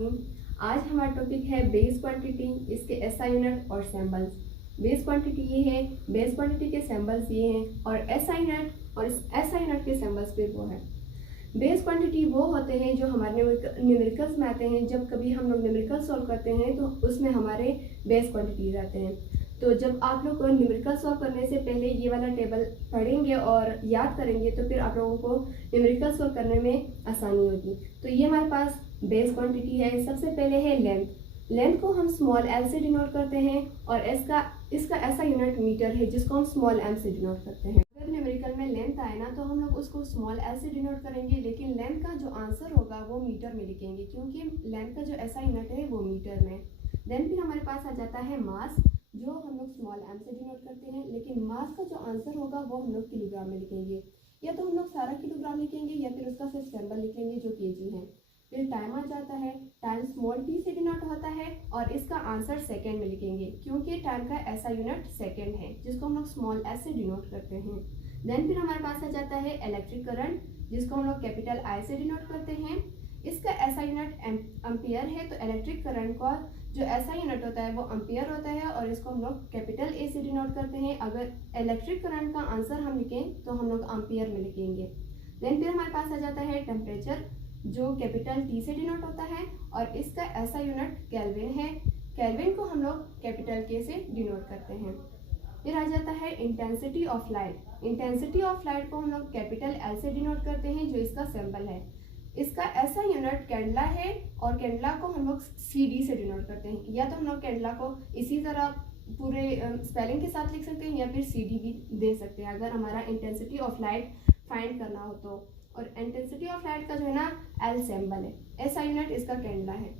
आज हमारा टॉपिक है बेस क्वांटिटी, इसके एसआई यूनिट और सैम्बल्स। बेस क्वांटिटी ये है, बेस क्वांटिटी के सैम्बल्स ये हैं और एसआई यूनिट और एसआई यूनिट के सैम्बल्स फिर वो है। बेस क्वांटिटी वो होते हैं जो हमारे न्यूमेरिकल्स में आते हैं। जब कभी हम लोग न्यूमेरिकल सॉल्व करते हैं तो उसमें हमारे बेस क्वांटिटीज आते हैं। तो जब आप लोग न्यूमेरिकल सॉल्व करने से पहले ये वाला टेबल पढ़ेंगे और याद करेंगे तो फिर आप लोगों को न्यूमेरिकल सॉल्व करने में आसानी होगी। तो ये हमारे पास बेस क्वांटिटी है। सबसे पहले है लेंथ। लेंथ को हम स्मॉल एल से डिनोट करते हैं और इसका ऐसा यूनिट मीटर है जिसको हम स्मॉल एम से डिनोट करते हैं। अगर न्यूमेरिकल में लेंथ आए ना तो हम लोग उसको स्मॉल एल से डिनोट करेंगे, लेकिन लेंथ का जो आंसर होगा वो मीटर में लिखेंगे क्योंकि लेंथ का जो ऐसा यूनिट है वो मीटर में। देन फिर हमारे पास आ जाता है मास, जो हम लोग स्मॉल एम से डिनोट करते हैं, लेकिन मास का जो आंसर होगा वो हम लोग किलोग्राम में लिखेंगे। या तो हम लोग सारा किलोग्राम लिखेंगे या फिर उसका सिर्फ सैंबल लिखेंगे जो केजी है। फिर टाइम आ जाता है। टाइम स्मॉल टी से डिनोट होता है और इसका आंसर सेकेंड में लिखेंगे क्योंकि टाइम का ऐसा यूनिट सेकेंड है जिसको हम लोग स्मॉल एस से डिनोट करते हैं। देन फिर हमारे पास आ जाता है इलेक्ट्रिक करंट, जिसको हम लोग कैपिटल आई से डिनोट करते हैं। इसका ऐसा यूनिट एम्पियर है, तो इलेक्ट्रिक करंट का जो ऐसा यूनिट होता है वो एम्पियर होता है और इसको हम लोग कैपिटल ए से डिनोट करते हैं। अगर इलेक्ट्रिक करंट का आंसर हम लिखें तो हम लोग एम्पियर में लिखेंगे। देन फिर हमारे पास आ जाता है टेम्परेचर, जो कैपिटल टी से डिनोट होता है और इसका ऐसा यूनिट केल्विन है। केल्विन को हम लोग कैपिटल के से डिनोट करते हैं। फिर आ जाता है intensity of light. Intensity of light को हम लोग कैपिटल एल से डिनोट करते हैं जो इसका सिंबल है। इसका ऐसा यूनिट कैंडला है और कैंडला को हम लोग सी डी से डिनोट करते हैं। या तो हम लोग कैंडला को इसी तरह पूरे स्पेलिंग के साथ लिख सकते हैं या फिर सी डी भी दे सकते हैं अगर हमारा इंटेंसिटी ऑफ लाइट फाइंड करना हो तो। और इंटेंसिटी ऑफ लाइट का जो है ना एल सिंबल है, ऐसा यूनिट इसका कैंडला है।